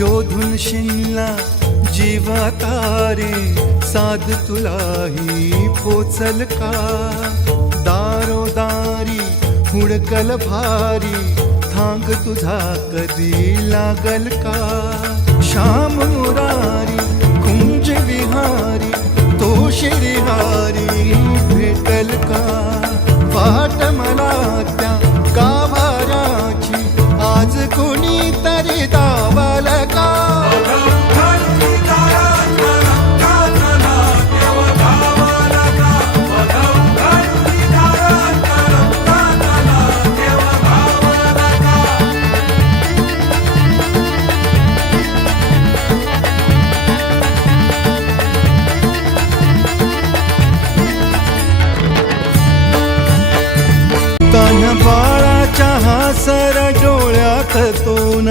शोधून शिनला जीवा तारे साध तुलाही पोचल का? दारोदारी हुडकल भारी थांग तुझा कधी लागल का? श्याम मुरारी कुंज विहारी तो शिरिहारी भेटल का? वाट मला त्या गाभाराची आज कोणी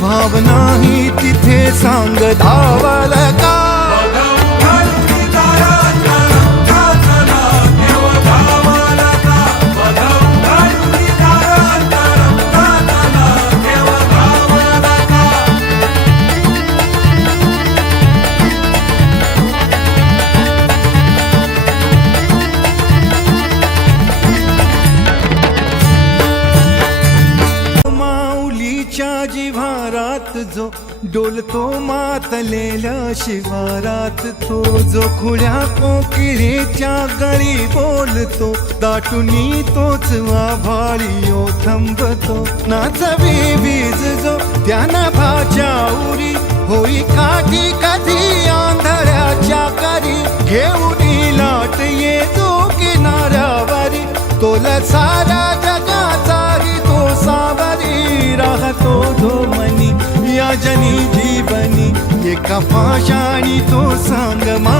भावनाही तिथे सांग धावाला का जो डोलतो मातलेल्या शिवारात तो जो खुळ्या कोकिळेच्या गळी बोलतो दाटुनी तोच आभाळी थांबतो. नाचवी बीज जो त्याना भाच्या उरी होई काठी कधी आंधळ्याच्या करी घेऊन लाट ये जो किनाऱ्यावरी तोल सारा राहतो मनी या जनी जीवनी एका पाशाणी तो सांग मा